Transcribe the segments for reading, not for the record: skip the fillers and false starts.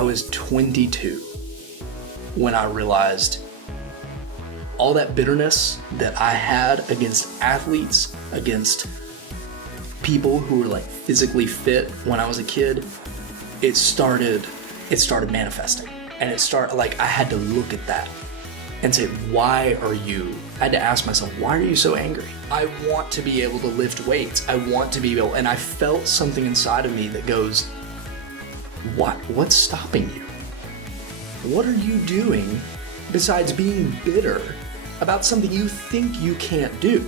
I was 22 when I realized all that bitterness that I had against athletes, against people who were like physically fit when I was a kid, it started manifesting. And I had to look at that and say, I had to ask myself, why are you so angry? I want to be able to lift weights. I want to be able, and I felt something inside of me that goes, what's stopping you? What are you doing besides being bitter about something you think you can't do?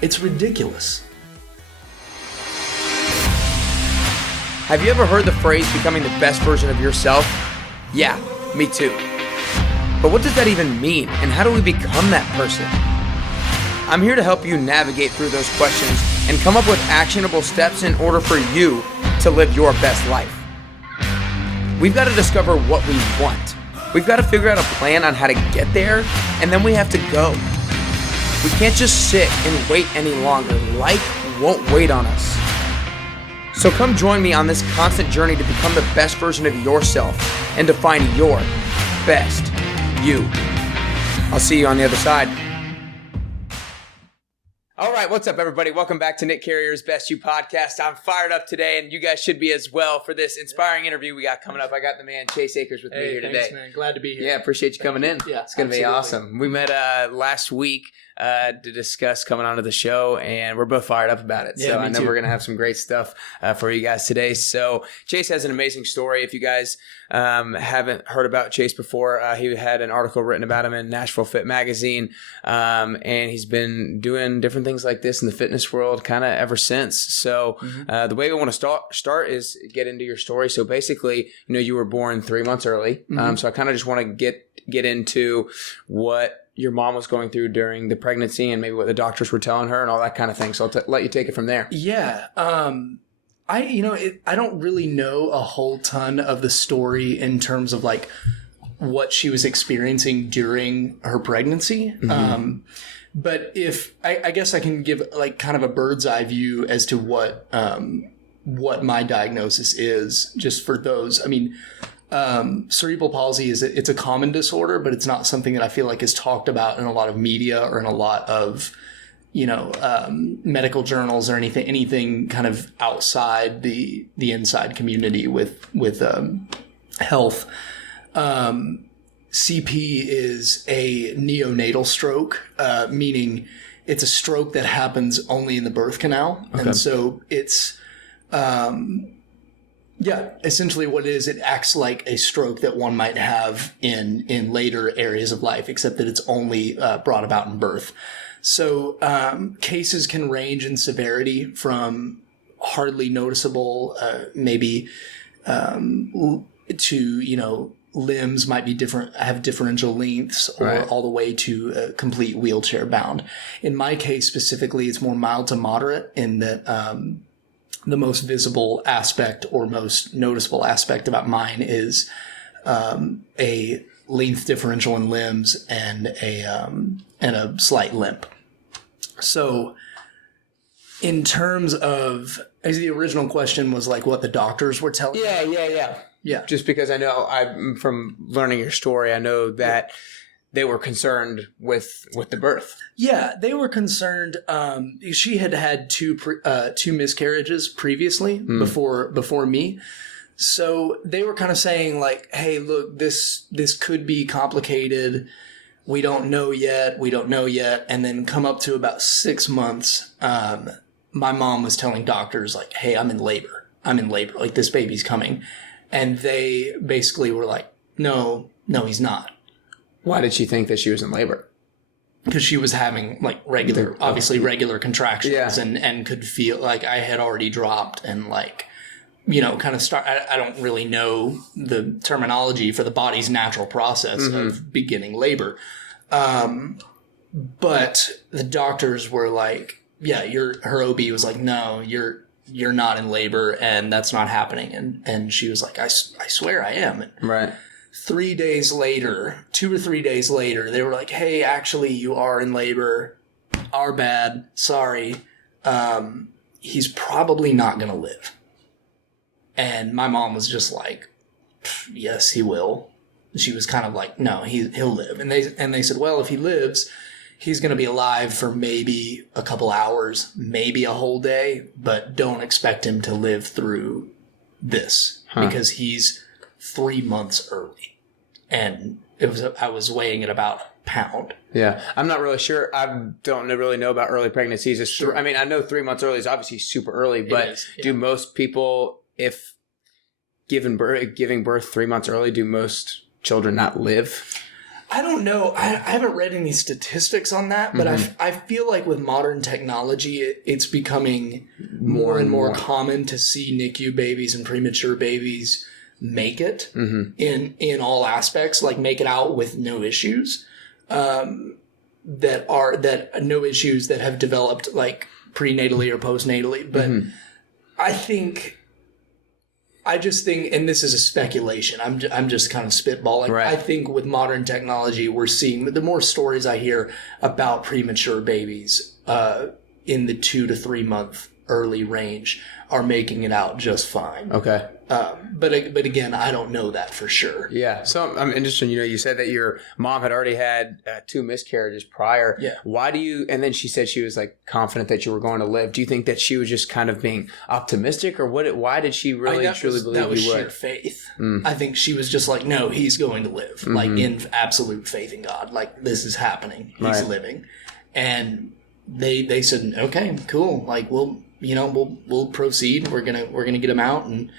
It's ridiculous. Have you ever heard the phrase becoming the best version of yourself? Yeah, me too. But what does that even mean, and how do we become that person? I'm here to help you navigate through those questions and come up with actionable steps in order for you to live your best life. We've got to discover what we want. We've got to figure out a plan on how to get there, and then we have to go. We can't just sit and wait any longer. Life won't wait on us. So come join me on this constant journey to become the best version of yourself and to find your best you. I'll see you on the other side. All right, what's up, everybody? Welcome back to Nick Carrier's Best You podcast. I'm fired up today, and you guys should be as well for this inspiring interview we got coming up. I got the man Chase Akers with me here today. Thanks, man. Glad to be here. Yeah, appreciate you coming in. Yeah, it's going to be awesome. We met last week to discuss coming onto the show, and we're both fired up about it. Yeah, so I know too. we're going to have some great stuff for you guys today. So Chase has an amazing story. If you guys haven't heard about Chase before, he had an article written about him in Nashville Fit magazine, and he's been doing different things like this in the fitness world kind of ever since. So the way we want to start is get into your story. So basically, you were born 3 months early. So I kind of just want to get into what your mom was going through during the pregnancy and maybe what the doctors were telling her and all that kind of thing. So I'll let you take it from there. Yeah. I don't really know a whole ton of the story in terms of like what she was experiencing during her pregnancy. But I guess I can give like kind of a bird's eye view as to what my diagnosis is, just for those. I mean, cerebral palsy it's a common disorder, but it's not something that I feel like is talked about in a lot of media or in a lot of, medical journals or anything kind of outside the inside community with health. CP is a neonatal stroke, meaning it's a stroke that happens only in the birth canal. Okay. And so it's, essentially what it is, it acts like a stroke that one might have in later areas of life, except that it's only brought about in birth. So cases can range in severity from hardly noticeable, maybe to, limbs might be different, have differential lengths, or right, all the way to complete wheelchair bound. In my case specifically, it's more mild to moderate in that the most visible aspect or most noticeable aspect about mine is a length differential in limbs and a slight limp. So in terms of, as the original question was like what the doctors were telling you. Yeah. Just because I know from learning your story, I know that they were concerned with the birth. Yeah, they were concerned. She had two miscarriages previously before me. So they were kind of saying like, hey, look, this could be complicated. We don't know yet. And then come up to about 6 months, my mom was telling doctors like, hey, I'm in labor. Like this baby's coming. And they basically were like, no, he's not. Why did she think that she was in labor? Because she was having like regular contractions, and could feel like I had already dropped and like, kind of start. I don't really know the terminology for the body's natural process of beginning labor. But the doctors were like, yeah, her OB was like, no, you're not in labor and that's not happening. And she was like, I swear I am. And right. 2 or 3 days later, they were like, hey, actually you are in labor. Our bad. Sorry. He's probably not going to live. And my mom was just like, yes, he will. She was kind of like, no, he'll live. And they said, well, if he lives, he's going to be alive for maybe a couple hours, maybe a whole day, but don't expect him to live through this because he's 3 months early. And I was weighing at about a pound. Yeah. I'm not really sure. I don't really know about early pregnancies. Sure. I mean, I know 3 months early is obviously super early, but do most people, if giving birth 3 months early, do most children not live? I don't know. I haven't read any statistics on that, but I feel like with modern technology, it's becoming more and more common to see NICU babies and premature babies make it in all aspects, like make it out with no issues, no issues that have developed like prenatally or postnatally. But I just think, and this is a speculation, I'm just kind of spitballing. Right. I think with modern technology, we're seeing the more stories I hear about premature babies in the 2 to 3 month early range are making it out just fine. Okay. But again, I don't know that for sure. Yeah. So I'm interested. You said that your mom had already had 2 miscarriages prior. Yeah. Why do you? And then she said she was like confident that you were going to live. Do you think that she was just kind of being optimistic, or what? Why did she really truly believe you would? That was sheer faith. I think she was just like, no, he's going to live, like in absolute faith in God. Like this is happening. He's living, and they said, okay, cool. Like we'll proceed. We're gonna get him out and.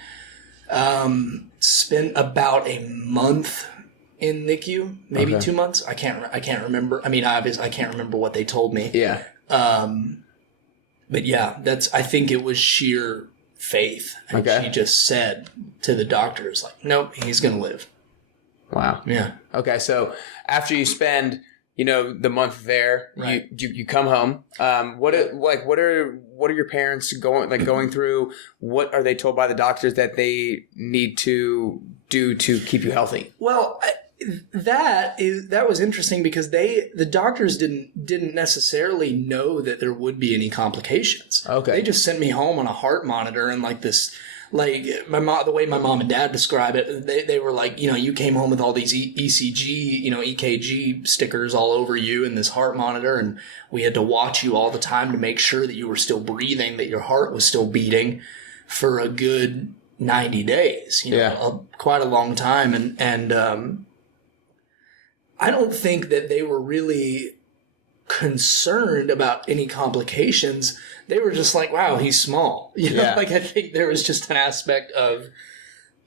Spent about a month in NICU, maybe 2 months. I can't remember. I mean, obviously, I can't remember what they told me. Yeah. But yeah, I think it was sheer faith. And she just said to the doctors, like, nope, he's gonna live. Wow. Yeah. Okay, so after you spend, the month there, right. you come home. What are your parents going through? What are they told by the doctors that they need to do to keep you healthy? Well, that was interesting because the doctors didn't necessarily know that there would be any complications. Okay. They just sent me home on a heart monitor and like this. Like the way my mom and dad describe it, they were like, you came home with all these ECG, EKG stickers all over you and this heart monitor, and we had to watch you all the time to make sure that you were still breathing, that your heart was still beating for a good 90 days, quite a long time. And I don't think that they were really concerned about any complications. They were just like, wow, he's small. Like I think there was just an aspect of,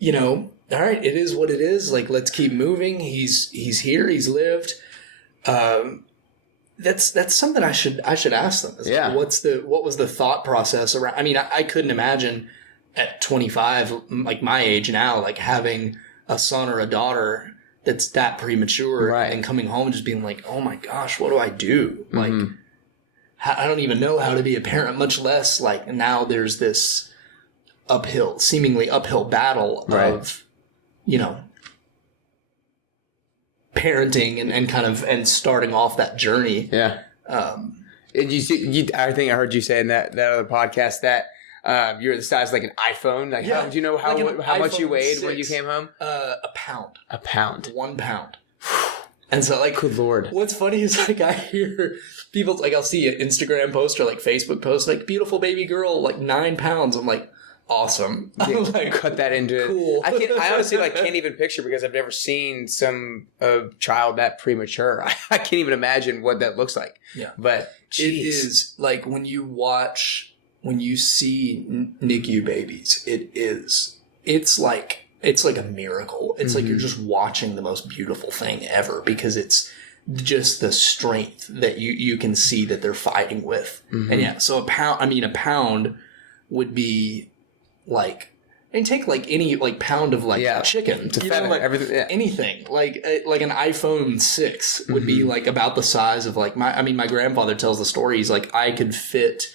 all right, it is what it is. Like, let's keep moving. He's here. He's lived. That's something I should ask them. Like, what was the thought process around? I mean, I couldn't imagine at 25, like my age now, like having a son or a daughter that's that premature and coming home and just being like, oh my gosh, what do I do? Like, I don't even know how to be a parent, much less like now there's this seemingly uphill battle of, parenting and starting off that journey. Yeah. And I think I heard you say in that other podcast that you're the size like an iPhone. Like, do you know how much you weighed when you came home? A pound. A pound. 1 pound. And so, like, good Lord. What's funny is, like, I hear people, like, I'll see an Instagram post or, like, Facebook post, like, beautiful baby girl, like, 9 pounds. I'm like, awesome. Yeah, like, cut that into cool. I honestly, like, can't even picture because I've never seen some child that premature. I can't even imagine what that looks like. Yeah. But, geez. It is, like, when you see NICU babies, it's like a miracle. It's like you're just watching the most beautiful thing ever because it's just the strength that you can see that they're fighting with. And so a pound would be like, and take like any like pound of like chicken, everything, anything like an iPhone 6 would be like about the size of like my grandfather tells the story. He's like, I could fit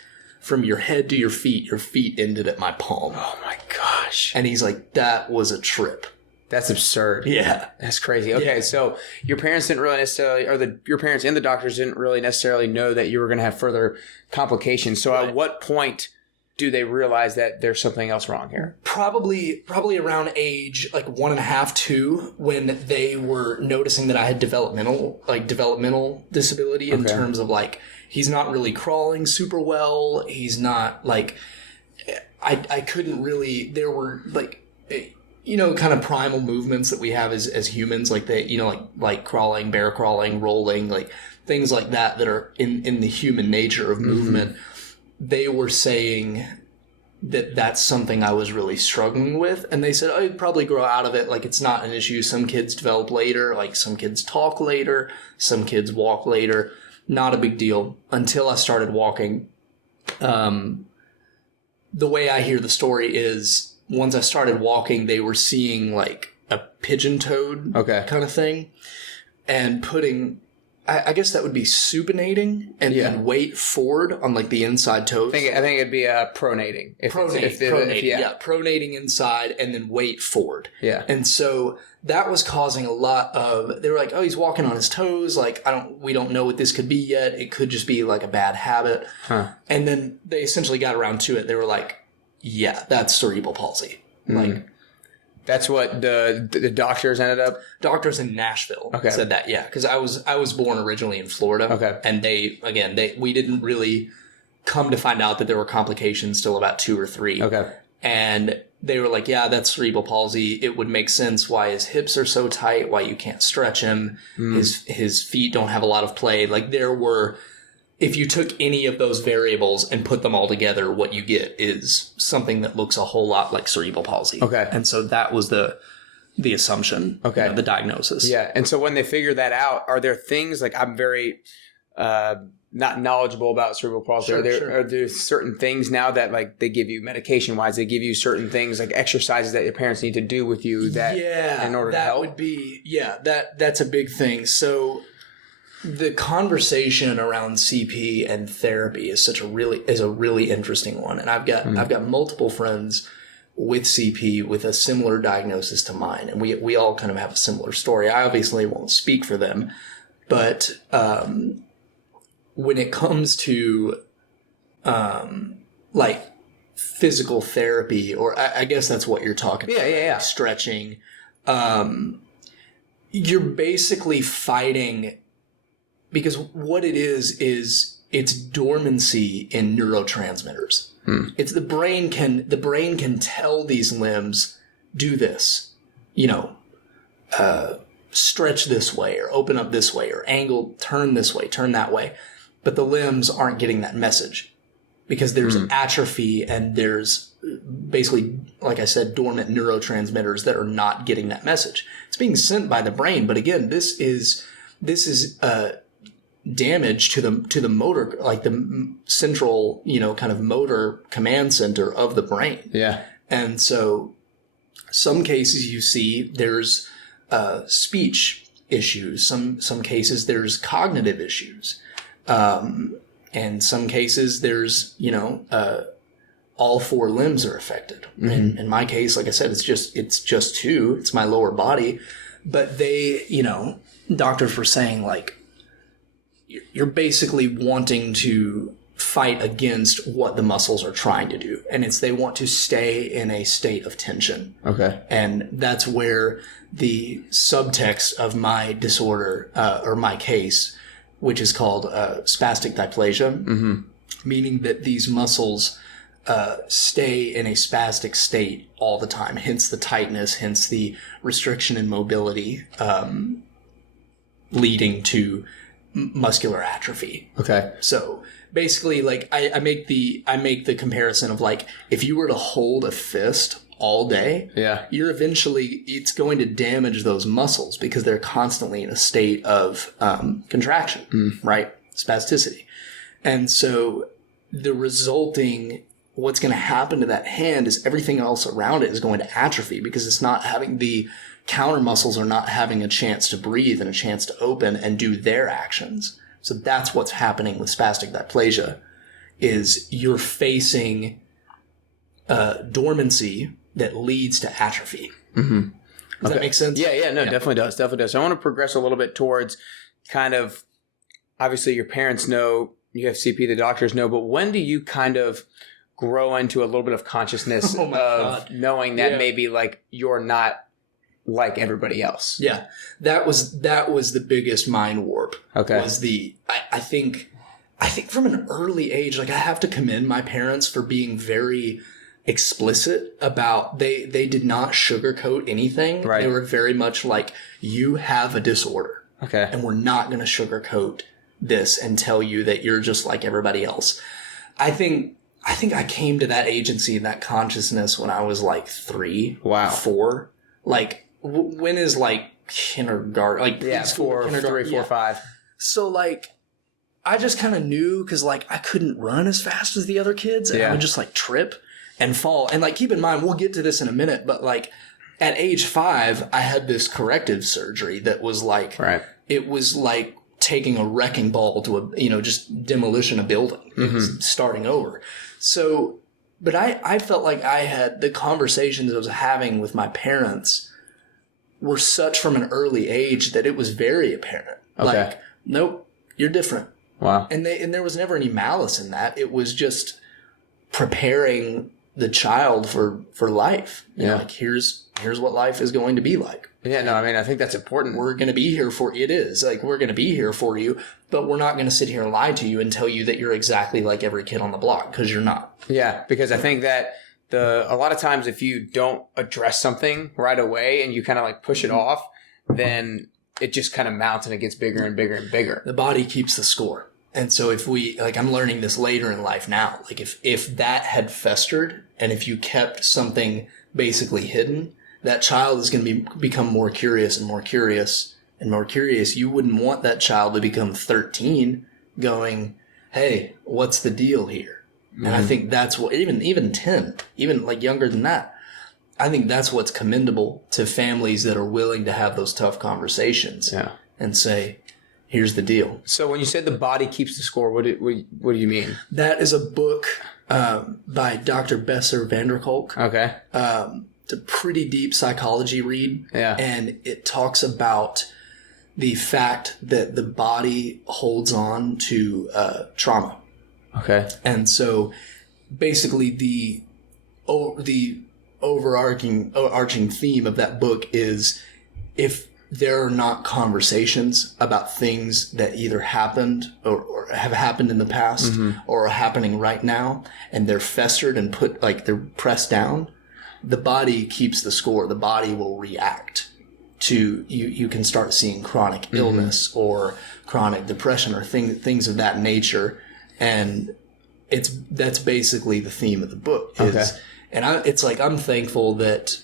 from your head to your feet ended at my palm. Oh my gosh. And he's like, that was a trip. That's absurd. Yeah. That's crazy. Okay, so your parents didn't really necessarily, your parents and the doctors didn't really necessarily know that you were going to have further complications. So at what point do they realize that there's something else wrong here? Probably around age like 1.5, 2, when they were noticing that I had developmental disability in terms of like, he's not really crawling super well. He's not like, I couldn't really, there were like, kind of primal movements that we have as humans, like like crawling, bear crawling, rolling, like things like that are in the human nature of movement. They were saying that that's something I was really struggling with. And they said, oh, you'd probably grow out of it. Like, it's not an issue. Some kids develop later. Like, some kids talk later. Some kids walk later. Not a big deal until I started walking. The way I hear the story is once I started walking, they were seeing like a pigeon toed kind of thing and putting... I guess that would be supinating and then weight forward on like the inside toes. I think it'd be pronating. Pronating inside and then weight forward. Yeah. And so that was causing a lot of, they were like, oh, he's walking on his toes. Like, we don't know what this could be yet. It could just be like a bad habit. And then they essentially got around to it. They were like, yeah, that's cerebral palsy. Like, that's what the doctors ended up? Doctors in Nashville said that, yeah. Because I was born originally in Florida. Okay. And we didn't really come to find out that there were complications till about 2 or 3. Okay. And they were like, yeah, that's cerebral palsy. It would make sense why his hips are so tight, why you can't stretch him. His feet don't have a lot of play. Like if you took any of those variables and put them all together, what you get is something that looks a whole lot like cerebral palsy. Okay. And so that was the assumption, the diagnosis. Yeah. And so when they figure that out, are there things like, I'm very not knowledgeable about cerebral palsy. Are there certain things now that like they give you medication wise, they give you certain things like exercises that your parents need to do with you that in order to help? Would be, that's a big thing. So the conversation around CP and therapy is a really interesting one. And I've got multiple friends with CP with a similar diagnosis to mine. And we all kind of have a similar story. I obviously won't speak for them, but, when it comes to, like physical therapy, or I guess that's what you're talking about. Yeah. Stretching, you're basically fighting. Because what it is it's dormancy in neurotransmitters. It's the brain can tell these limbs, do this, stretch this way or open up this way or angle, turn this way, turn that way. But the limbs aren't getting that message because there's atrophy and there's basically, like I said, dormant neurotransmitters that are not getting that message. It's being sent by the brain. But again, this is damage to the motor, like the central, kind of motor command center of the brain. Yeah. And so some cases you see there's speech issues. Some cases there's cognitive issues. And some cases there's, all 4 limbs are affected. And in my case, like I said, it's just 2. It's my lower body. But they, doctors were saying like, you're basically wanting to fight against what the muscles are trying to do. And they want to stay in a state of tension. Okay. And that's where the subtext of my disorder, or my case, which is called spastic diplegia, meaning that these muscles stay in a spastic state all the time, hence the tightness, hence the restriction in mobility, leading to muscular atrophy. Okay. So basically, like I make the comparison of like if you were to hold a fist all day, it's going to damage those muscles because they're constantly in a state of contraction, right? Spasticity. And so what's going to happen to that hand is everything else around it is going to atrophy because it's not having the counter muscles are not having a chance to breathe and a chance to open and do their actions. So that's what's happening with spastic diplegia is you're facing dormancy that leads to atrophy. Does that make sense? Yeah. No, definitely does. Definitely does. So I want to progress a little bit towards kind of, obviously your parents know you have CP, the doctors know, but when do you kind of grow into a little bit of consciousness Oh my of God. knowing that Yeah. maybe like you're not like everybody else? Yeah, that was the biggest mind warp. Okay. Was I think from an early age, like I have to commend my parents for being very explicit about they did not sugarcoat anything. Right. They were very much like, you have a disorder. Okay. And we're not going to sugarcoat this and tell you that you're just like everybody else. I think I came to that agency and that consciousness when I was like 3, Wow. 4. Like, when is like kindergarten? Like, Yeah, preschool, 4, 3, 4, 5. So like, I just kind of knew because like I couldn't run as fast as the other kids, and I would just like trip and fall. And like, keep in mind, we'll get to this in a minute, but like at age 5, I had this corrective surgery that was like, it was like taking a wrecking ball to a, just demolition a building, starting over. So, but I felt like I had the conversations I was having with my parents were such from an early age that it was very apparent. Okay. Like, nope, you're different. Wow. And there was never any malice in that. It was just preparing the child for life. You know, like, here's what life is going to be like. Yeah, no, I mean, I think that's important. We're going to be here for it is. Like, we're going to be here for you, but we're not going to sit here and lie to you and tell you that you're exactly like every kid on the block, because you're not. Yeah, because I think that a lot of times if you don't address something right away and you kind of like push it off, then it just kind of mounts and it gets bigger and bigger and bigger. The body keeps the score. And so if we, like, I'm learning this later in life now, like if that had festered and if you kept something basically hidden, that child is going to become more curious and more curious and more curious. You wouldn't want that child to become 13 going, hey, what's the deal here? And I think that's what, even 10, even like younger than that, I think that's what's commendable to families that are willing to have those tough conversations and say, here's the deal. So when you said the body keeps the score, what do you mean? That is a book by Dr. Besser Vanderkolk. Okay. It's a pretty deep psychology read. Yeah. And it talks about the fact that the body holds on to trauma. Okay. And so basically the overarching theme of that book is, if there are not conversations about things that either happened or have happened in the past or are happening right now, and they're festered and they're pressed down, the body keeps the score. The body will react to you. You can start seeing chronic illness or chronic depression or things of that nature. And that's basically the theme of the book. It's like, I'm thankful that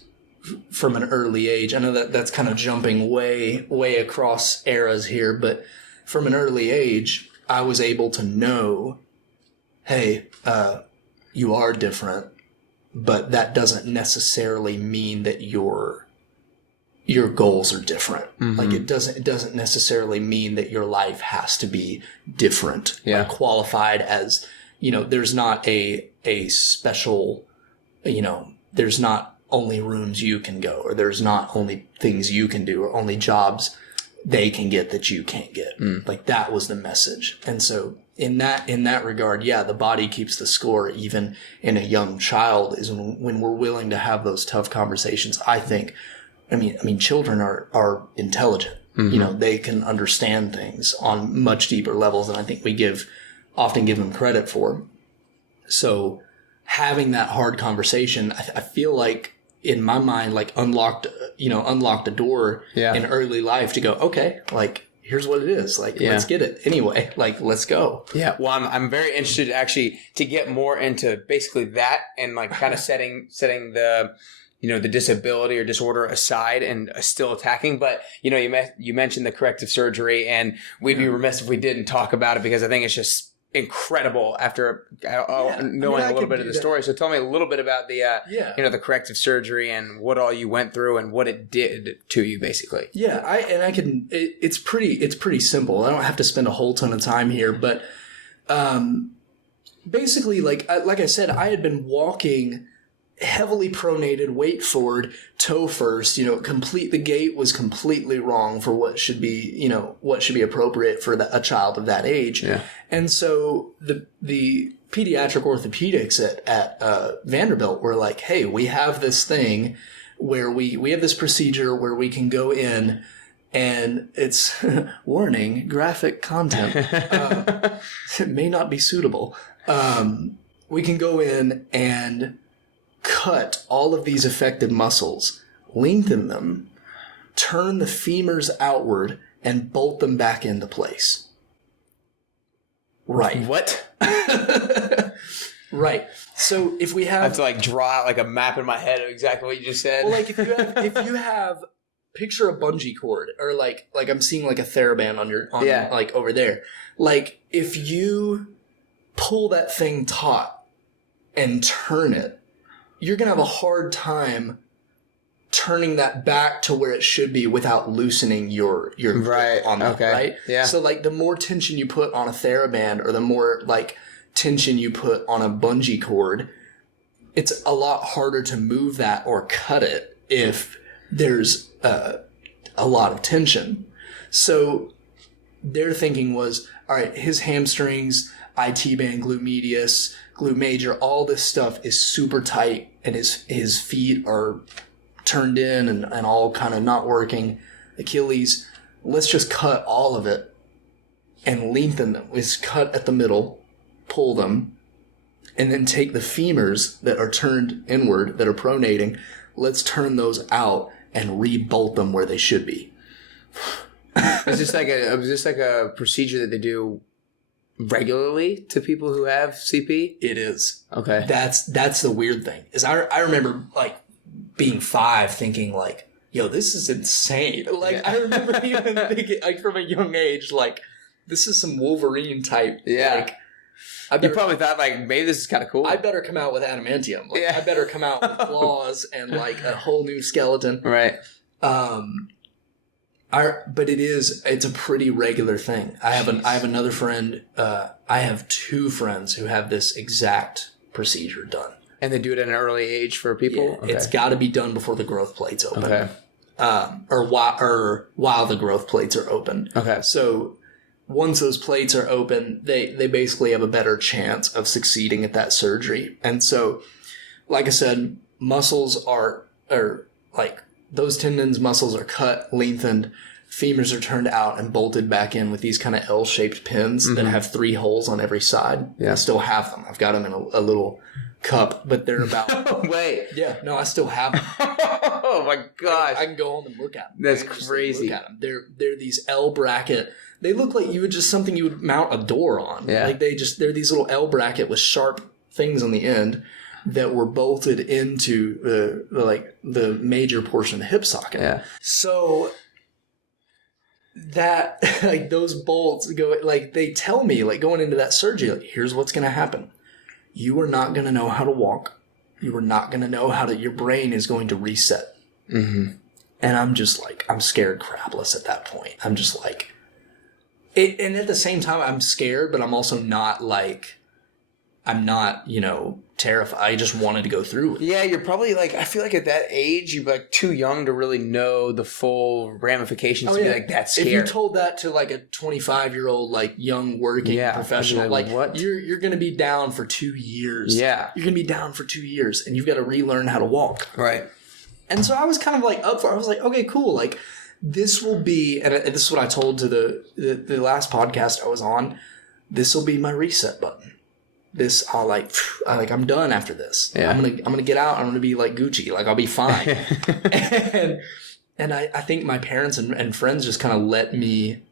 from an early age, I know that's kind of jumping way, way across eras here, but from an early age, I was able to know, hey, you are different, but that doesn't necessarily mean that your goals are different. Like, it doesn't necessarily mean that your life has to be different. Yeah. Like, qualified as, there's not a special, there's not only rooms you can go, or there's not only things you can do, or only jobs they can get that you can't get. Like, that was the message. And so in that regard, yeah, the body keeps the score even in a young child, is when we're willing to have those tough conversations. I think, I mean, children are intelligent. They can understand things on much deeper levels than I think we often give them credit for. So having that hard conversation, I feel like, in my mind, like unlocked a door in early life to go, okay, like, here's what it is. Like, let's get it anyway. Like, let's go. Yeah. Well, I'm very interested actually to get more into basically that, and like kind of setting the, the disability or disorder aside and still attacking. But, you mentioned the corrective surgery, and we'd be remiss if we didn't talk about it, because I think it's just incredible after knowing a little bit of the story. So tell me a little bit about the, the corrective surgery and what all you went through and what it did to you, basically. Yeah. It's pretty simple. I don't have to spend a whole ton of time here, but, basically, like I said, I had been walking heavily pronated, weight forward, toe first, complete the gait was completely wrong for what should be, what should be appropriate for a child of that age. Yeah. And so the pediatric orthopedics at Vanderbilt were like, hey, we have this thing where we have this procedure where we can go in and it's warning, graphic content. It may not be suitable. We can go in and cut all of these affected muscles, lengthen them, turn the femurs outward, and bolt them back into place. Right. What? Right. So if we have... I have to like draw like a map in my head of exactly what you just said. Well, like if you have picture a bungee cord, or like I'm seeing like a TheraBand on like over there. Like if you pull that thing taut and turn it, you're going to have a hard time turning that back to where it should be without loosening your grip on that, right? Yeah. So like the more tension you put on a TheraBand, or the more like tension you put on a bungee cord, it's a lot harder to move that or cut it if there's a lot of tension. So their thinking was, all right, his hamstrings, IT band, glute medius, glute major, all this stuff is super tight, and his feet are turned in and all kind of not working. Achilles, let's just cut all of it and lengthen them. Let's cut at the middle, pull them, and then take the femurs that are turned inward, that are pronating, let's turn those out and re-bolt them where they should be. Is this like a procedure that they do regularly to people who have CP? It is. Okay. That's the weird thing. Is I remember like being 5 thinking like, yo, this is insane. Like I remember even thinking like from a young age, like this is some Wolverine type. Yeah. Like, you probably thought like maybe this is kind of cool. I better come out with adamantium. Like, I better come out with claws and like a whole new skeleton. Right. But it's a pretty regular thing. I have another friend. I have 2 friends who have this exact procedure done. And they do it at an early age for people? Yeah, okay. It's got to be done before the growth plates open. Okay. Or while the growth plates are open. Okay. So once those plates are open, they basically have a better chance of succeeding at that surgery. And so, like I said, muscles are like those tendons, muscles are cut, lengthened, femurs are turned out and bolted back in with these kind of L-shaped pins that have 3 holes on every side. Yeah. I still have them. I've got them in a little cup, but they're about... Wait. Yeah, no, I still have them. Oh my gosh. I can go home and look at them. That's crazy. Look at them. They're these L bracket. They look like something you would mount a door on. Yeah. Like they're these little L bracket with sharp things on the end that were bolted into the major portion of the hip socket. Yeah. So that like those bolts go like they tell me like going into that surgery, like here's what's going to happen. You are not going to know how to walk. You are not going to know your brain is going to reset. Mm-hmm. And I'm just like, I'm scared crapless at that point. I'm just like, and at the same time, I'm scared, but I'm also not like, I'm not, terrified. I just wanted to go through with it. Yeah, you're probably like, I feel like at that age, you're like too young to really know the full ramifications to be like that scared. If you told that to like a 25-year-old, like young working professional, like what? You're going to be down for 2 years. Yeah. You're going to be down for 2 years and you've got to relearn how to walk. Right. And so I was kind of like up for it. I was like, okay, cool. Like this will be, and this is what I told to the last podcast I was on, this will be my reset button. This I'm done after this. Yeah. I'm gonna get out. I'm gonna be like Gucci. Like I'll be fine. and I think my parents and friends just kind of let me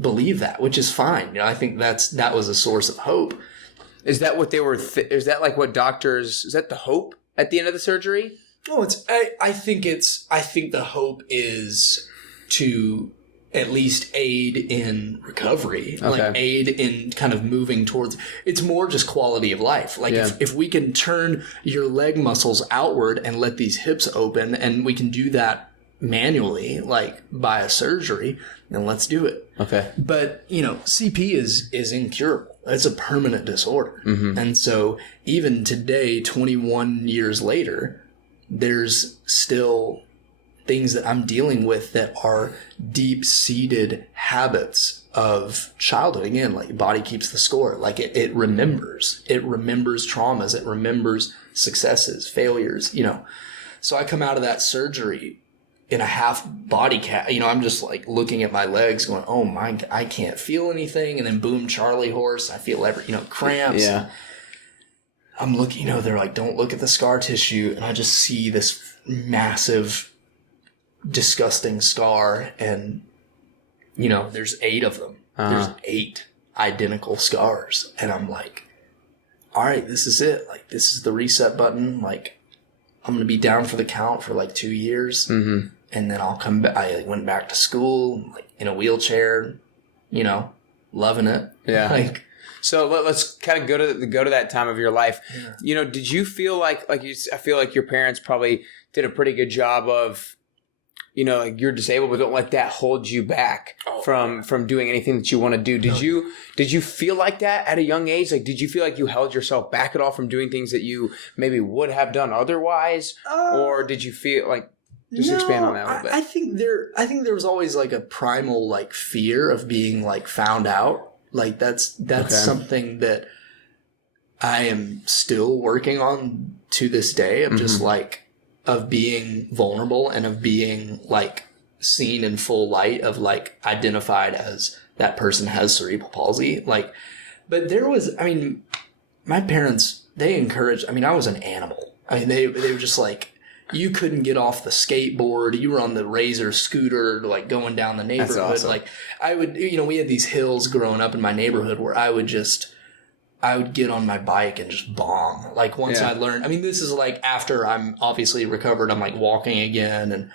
believe that, which is fine. I think that was a source of hope. Is that what they were? Is that like what doctors? Is that the hope at the end of the surgery? No, I think the hope is to at least aid in recovery, like aid in kind of moving towards, it's more just quality of life. Like if we can turn your leg muscles outward and let these hips open and we can do that manually, like by a surgery, then let's do it. Okay. But, CP is incurable. It's a permanent disorder. And so even today, 21 years later, there's still things that I'm dealing with that are deep-seated habits of childhood. Again, like body keeps the score. Like it remembers. It remembers traumas. It remembers successes, failures, So I come out of that surgery in a half body cast. I'm just like looking at my legs going, oh my, I can't feel anything. And then boom, Charlie horse. I feel cramps. Yeah. I'm looking, they're like, don't look at the scar tissue. And I just see this massive, disgusting scar. And, there's 8 of them. There's 8 identical scars. And I'm like, all right, this is it. Like, this is the reset button. Like, I'm going to be down for the count for like 2 years. And then I'll come back. I went back to school, like in a wheelchair, loving it. Yeah. So let's kind of go to that time of your life. Yeah. Did you feel I feel like your parents probably did a pretty good job of, like you're disabled, but don't let that hold you back from doing anything that you want to do. Did you feel like that at a young age? Like, did you feel like you held yourself back at all from doing things that you maybe would have done otherwise? Or did you feel like, expand on that a little bit? I think there was always like a primal like fear of being like found out. Like that's okay. Something that I am still working on to this day of just like, of being vulnerable and of being like seen in full light of like identified as that person has cerebral palsy. Like, but there was, my parents, they encouraged, I was an animal. They were just like, you couldn't get off the skateboard. You were on the Razor scooter, like going down the neighborhood. That's awesome. Like I would, we had these hills growing up in my neighborhood where I would get on my bike and just bomb. Like once I learned, this is like after I'm obviously recovered, I'm like walking again and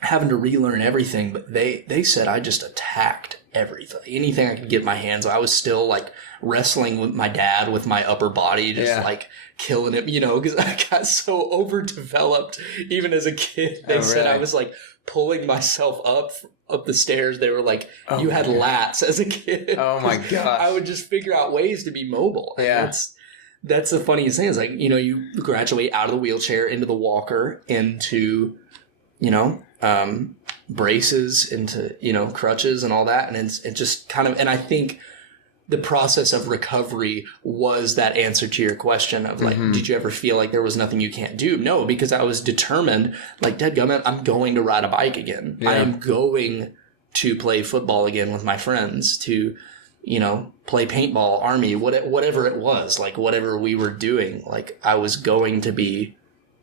having to relearn everything. But they said I just attacked everything. Anything I could get my hands on. I was still like wrestling with my dad with my upper body, just like killing him, because I got so overdeveloped even as a kid. They said I was like pulling myself up the stairs. They were like, you had lats as a kid. Oh my gosh. I would just figure out ways to be mobile. And that's the funniest thing. It's like, you graduate out of the wheelchair into the walker, into, braces, into, crutches and all that. And it just kind of, and I think the process of recovery was that answer to your question of like, did you ever feel like there was nothing you can't do? No, because I was determined, like, dadgummit, I'm going to ride a bike again. Yeah. I am going to play football again with my friends, to, play paintball, army, whatever it was, like whatever we were doing, like I was going to be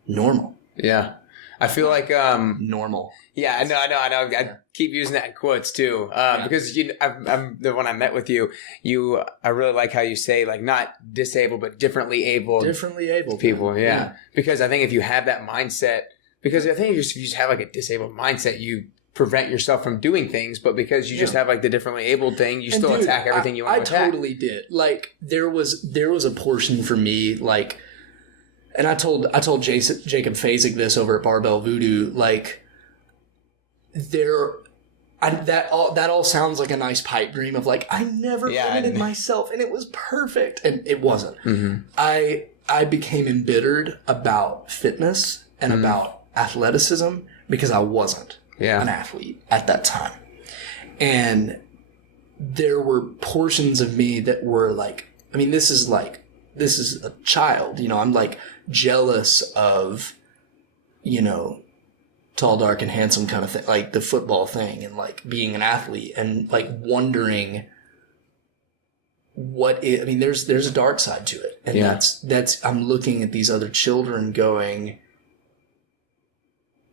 normal. Yeah. I feel like normal. Yeah, I know. I keep using that in quotes too, because when I met with you, I really like how you say like not disabled but differently abled people. Yeah, because I think if you have that mindset, because I think if you just have like a disabled mindset, you prevent yourself from doing things. But because you just have like the differently abled thing, you still attack everything you want to attack. I totally did. Like there was a portion for me like. And I told Jacob Fazek this over at Barbell Voodoo, like that all sounds like a nice pipe dream of like, I never limited myself and it was perfect. And it wasn't. I became embittered about fitness and about athleticism because I wasn't an athlete at that time. And there were portions of me that were like, this is a child, I'm like jealous of, tall, dark, and handsome kind of thing, like the football thing and like being an athlete and like wondering there's a dark side to it. And that's, I'm looking at these other children going,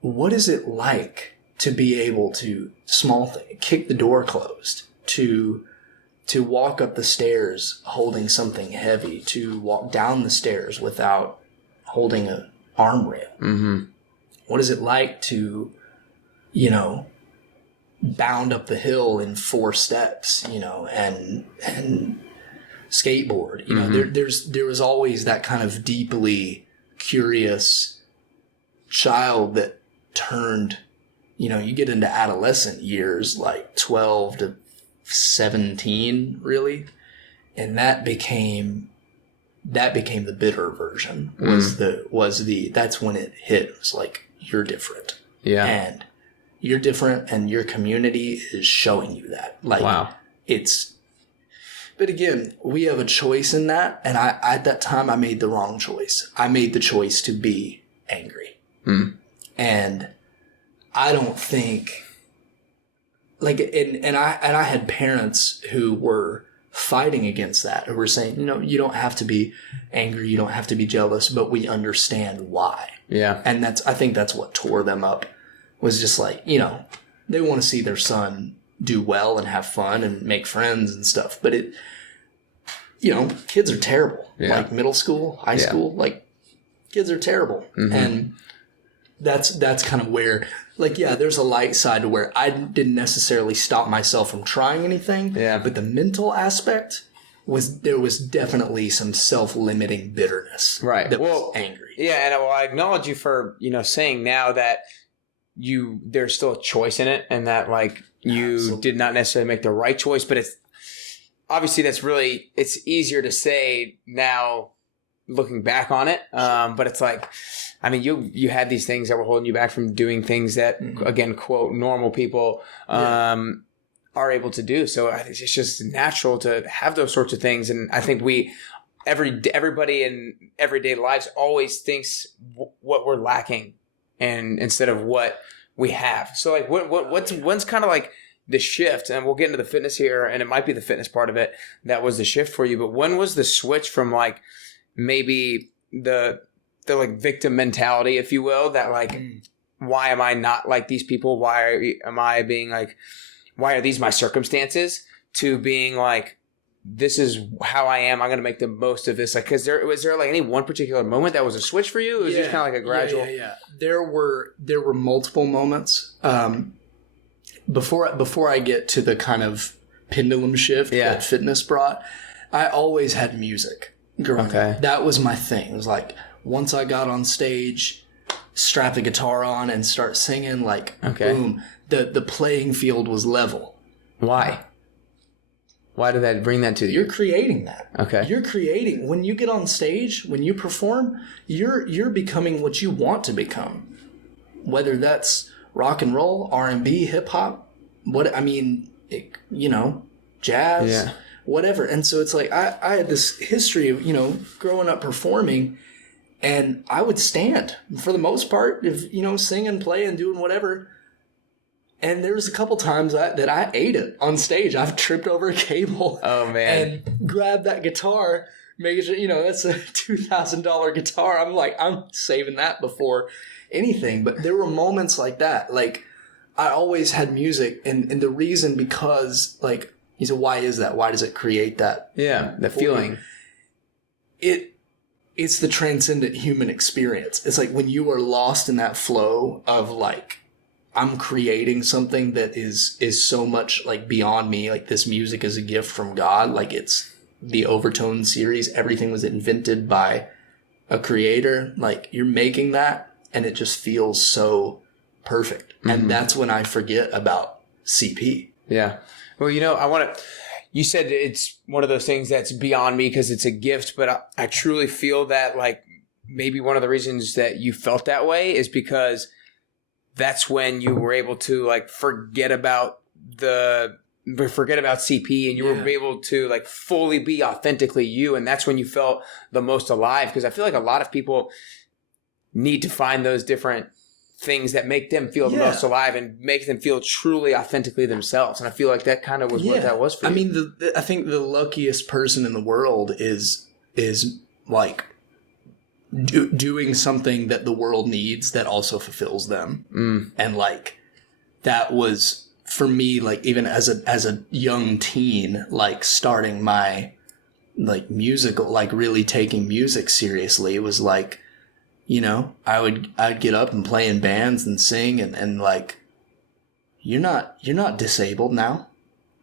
what is it like to be able to kick the door closed, to walk up the stairs holding something heavy, to walk down the stairs without holding an arm rail. What is it like to, bound up the hill in 4 steps, and skateboard? There was always that kind of deeply curious child that turned you get into adolescent years, like 12 to 17, really. And that became the bitter version that's when it hit. It was like, you're different. Yeah. And you're different, and your community is showing you that. Like, wow. But again, we have a choice in that. And at that time, I made the wrong choice. I made the choice to be angry. And I don't think, like, and I had parents who were fighting against that, who were saying, you don't have to be angry, you don't have to be jealous, but we understand why. Yeah. And I think that's what tore them up, was just like, they want to see their son do well and have fun and make friends and stuff. But kids are terrible. Yeah. Like middle school, high school, like kids are terrible. And that's kind of where, like, yeah, there's a light side to where I didn't necessarily stop myself from trying anything. Yeah. But the mental aspect there was definitely some self-limiting bitterness. Right. That was angry. Yeah. And I acknowledge you for, saying now that there's still a choice in it, and that like you Absolutely. did not necessarily make the right choice, but it's obviously it's easier to say now looking back on it. But it's like, I mean, you had these things that were holding you back from doing things that, again, quote, normal people are able to do. So I think it's just natural to have those sorts of things. And I think everybody in everyday lives always thinks what we're lacking, and instead of what we have. So like, when's kind of like the shift? And we'll get into the fitness here, and it might be the fitness part of it that was the shift for you. But when was the switch from like maybe the like victim mentality, if you will, that like, why am I not like these people? Why am I being like, why are these my circumstances? To being like, this is how I am. I'm going to make the most of this. Like, was there like any one particular moment that was a switch for you? It was just kind of like a gradual. Yeah. There were multiple moments. Before I get to the kind of pendulum shift that fitness brought, I always had music growing up. That was my thing. It was like, once I got on stage, strap the guitar on and start singing, like, boom, the playing field was level. Why? Why did that bring that to you? You're creating that. Okay. You're creating, when you get on stage, when you perform, you're becoming what you want to become. Whether that's rock and roll, R&B, hip hop, jazz, whatever. And so it's like, I had this history of, growing up performing, and I would stand for the most part, if, singing, playing, doing whatever. And there was a couple times that I ate it on stage. I've tripped over a cable. Oh, man. And grabbed that guitar, making sure, that's a $2,000 guitar. I'm like, I'm saving that before anything. But there were moments like that. Like, I always had music. And the reason, because, like, you said, why is that? Why does it create that? Yeah, that feeling. It's the transcendent human experience. It's like when you are lost in that flow of, like, I'm creating something that is so much like beyond me. Like, this music is a gift from God. Like, it's the Overtone series. Everything was invented by a creator. Like, you're making that, and it just feels so perfect. And that's when I forget about CP. Yeah. Well, you said it's one of those things that's beyond me because it's a gift, but I truly feel that, like, maybe one of the reasons that you felt that way is because that's when you were able to, like, forget about CP, and you were able to, like, fully be authentically you. And that's when you felt the most alive. Because I feel like a lot of people need to find those different things that make them feel the most alive and make them feel truly authentically themselves. And I feel like that kind of was what that was for you. I mean, I think the luckiest person in the world is like doing something that the world needs that also fulfills them. And, like, that was for me, like, even as a young teen, like, starting my, like, musical, like, really taking music seriously. It was like, I'd get up and play in bands and sing, and like, you're not disabled now.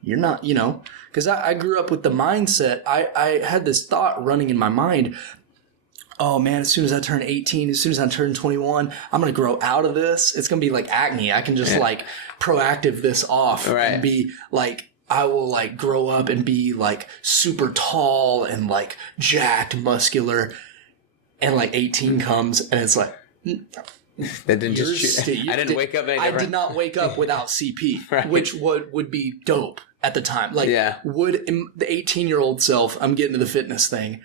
You're not, because I grew up with the mindset. I had this thought running in my mind. oh man, as soon as I turn 18, as soon as I turn 21, I'm going to grow out of this. It's going to be like acne. I can just like proactive this off and be like, I will like grow up and be like super tall and like jacked, muscular. And like 18 comes and it's like, that didn't just I didn't wake up. I did not wake up without CP, which would be dope at the time. Like, would the 18-year-old self, I'm getting to the fitness thing,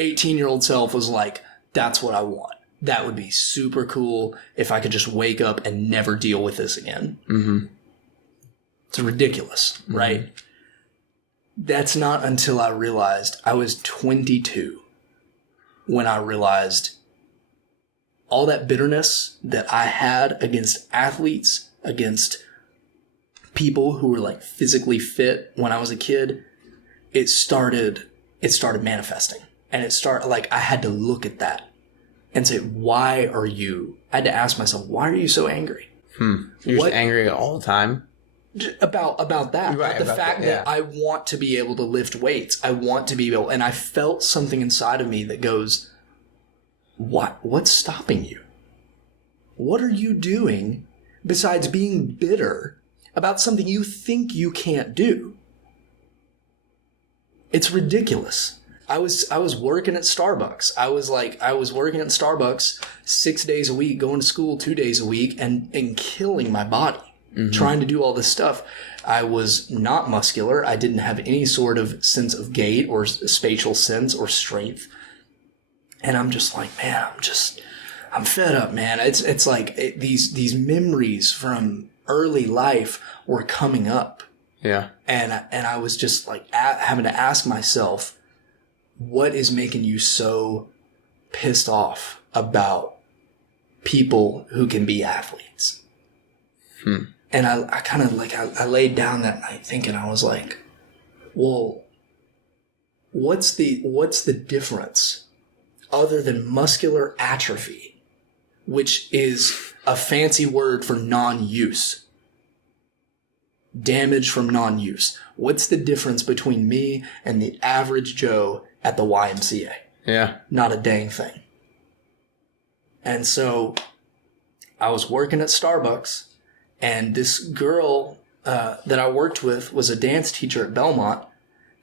18-year-old self was like, that's what I want. That would be super cool if I could just wake up and never deal with this again. Mm-hmm. It's ridiculous, right? That's not until I realized I was 22 when I realized all that bitterness that I had against athletes, against people who were like physically fit when I was a kid, it started manifesting. And it started like I had to look at that and say, I had to ask myself, why are you so angry? You're just angry all the time? About that. Right, the fact that I want to be able to lift weights. I want to be able, and I felt something inside of me that goes, what's stopping you? What are you doing besides being bitter about something you think you can't do? It's ridiculous. I was working at Starbucks. I was working at Starbucks 6 days a week, going to school 2 days a week and killing my body, trying to do all this stuff. I was not muscular. I didn't have any sort of sense of gait or spatial sense or strength. And I'm just like, man, I'm fed up, man. It's like these memories from early life were coming up. Yeah. And I was just like having to ask myself, what is making you so pissed off about people who can be athletes? And I kind of like, I laid down that night thinking, I was like, well, what's the difference other than muscular atrophy, which is a fancy word for non-use? Damage from non-use. What's the difference between me and the average Joe at the YMCA? Yeah. Not a dang thing. And so I was working at Starbucks, and this girl that I worked with was a dance teacher at Belmont,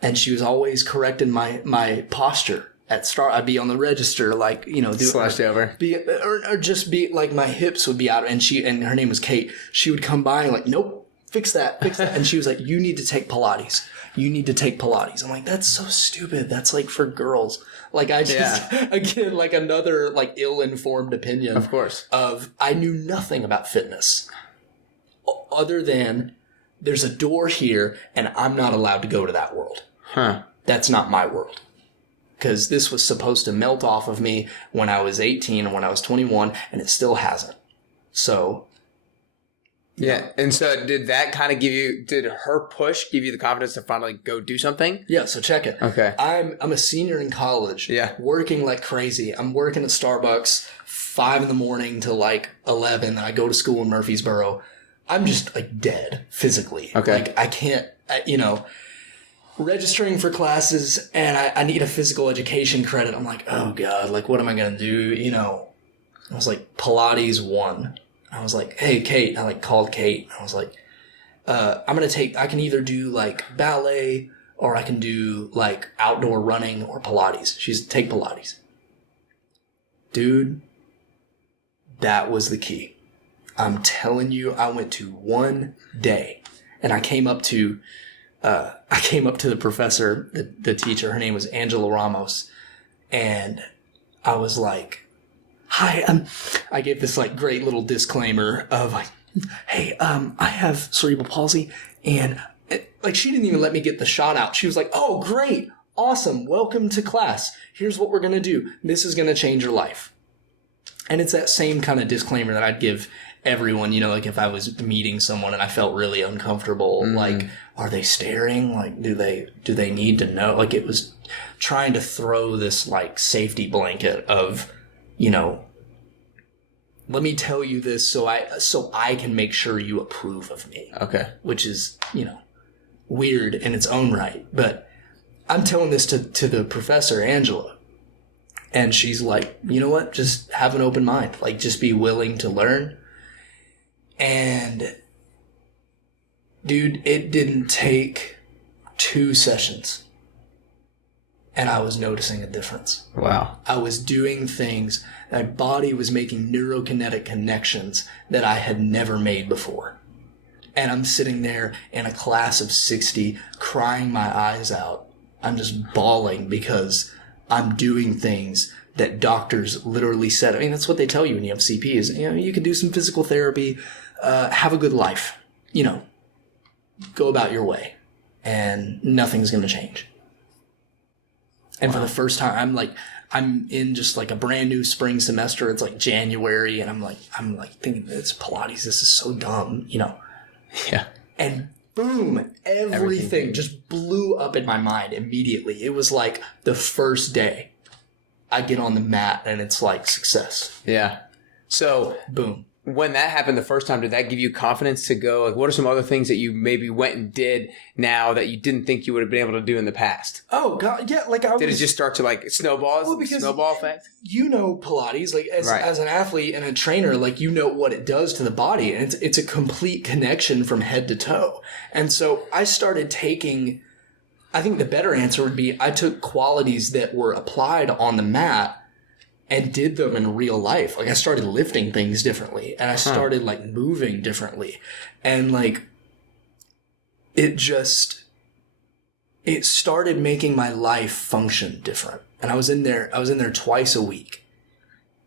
and she was always correcting my posture at I'd be on the register, like, you know, slouched over, or just be like, my hips would be out, and her name was Kate. She would come by and like, nope. Fix that. And she was like, you need to take Pilates. I'm like, that's so stupid. That's like for girls. Like I just, again, like another like ill-informed opinion. Of course. I knew nothing about fitness other than there's a door here and I'm not allowed to go to that world. That's not my world. Because this was supposed to melt off of me when I was 18 or when I was 21, and it still hasn't. So... Yeah. And so did her push give you the confidence to finally go do something? Yeah. So check it. Okay. I'm a senior in college. Yeah. Working like crazy. I'm working at Starbucks 5 a.m. to like 11. And I go to school in Murfreesboro. I'm just like dead physically. Okay. Like I can't, registering for classes, and I need a physical education credit. I'm like, oh God, like what am I going to do? I was like, Pilates 1. I was like, hey, Kate. I like called Kate. I was like, I can either do like ballet or I can do like outdoor running or Pilates. She's take Pilates. Dude, that was the key. I'm telling you, I went to one day and I came up to the professor, the teacher. Her name was Angela Ramos. And I was like, hi, I gave this like great little disclaimer of like, hey, I have cerebral palsy, and like she didn't even let me get the shot out. She was like, oh, great, awesome, welcome to class. Here's what we're gonna do. This is gonna change your life. And it's that same kind of disclaimer that I'd give everyone, like if I was meeting someone and I felt really uncomfortable, like, are they staring? Like, do they need to know? Like, it was trying to throw this like safety blanket of, let me tell you this so I can make sure you approve of me. Okay. Which is, weird in its own right. But I'm telling this to the professor, Angela. And she's like, you know what? Just have an open mind. Like, just be willing to learn. And dude, it didn't take 2 sessions. And I was noticing a difference. Wow. I was doing things, my body was making neurokinetic connections that I had never made before. And I'm sitting there in a class of 60, crying my eyes out. I'm just bawling because I'm doing things that doctors literally said. I mean, that's what they tell you when you have CP is, you know, you can do some physical therapy, have a good life, you know, go about your way, and nothing's going to change. And for the first time, I'm in just like a brand new spring semester. It's like January, and I'm like thinking, it's Pilates. This is so dumb, you know? Yeah. And boom, everything just blew up in my mind immediately. It was like the first day I get on the mat and it's like success. Yeah. So boom. When that happened the first time, did that give you confidence to go? Like, what are some other things that you maybe went and did now that you didn't think you would have been able to do in the past? Oh God, yeah. Like did it just start to like snowball? Well, because snowball effect. You know Pilates, like as an athlete and a trainer, like you know what it does to the body, and it's a complete connection from head to toe. And so I started taking. I think the better answer would be I took qualities that were applied on the mat and did them in real life. Like I started lifting things differently, and I started like moving differently, and like it started making my life function different. And I was in there twice a week,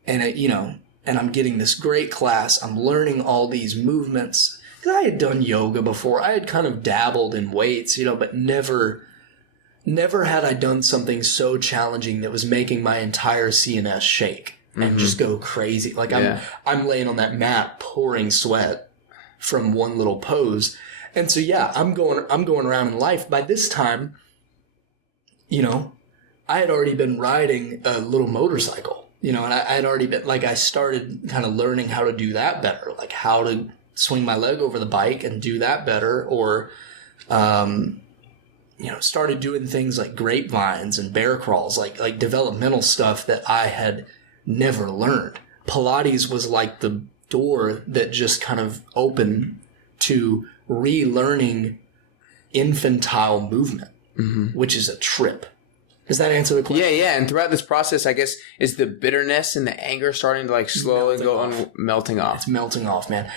and and I'm getting this great class. I'm learning all these movements. 'Cause I had done yoga before. I had kind of dabbled in weights, but never had I done something so challenging that was making my entire CNS shake and just go crazy. Like I'm laying on that mat pouring sweat from one little pose. And so I'm going around in life. By this time, I had already been riding a little motorcycle, and I had already been I started kind of learning how to do that better, like how to swing my leg over the bike and do that better, or started doing things like grapevines and bear crawls, like developmental stuff that I had never learned. Pilates was like the door that just kind of opened to relearning infantile movement, which is a trip. Does that answer the question? Yeah. And throughout this process, I guess, is the bitterness and the anger starting to slowly melting off? It's melting off, man.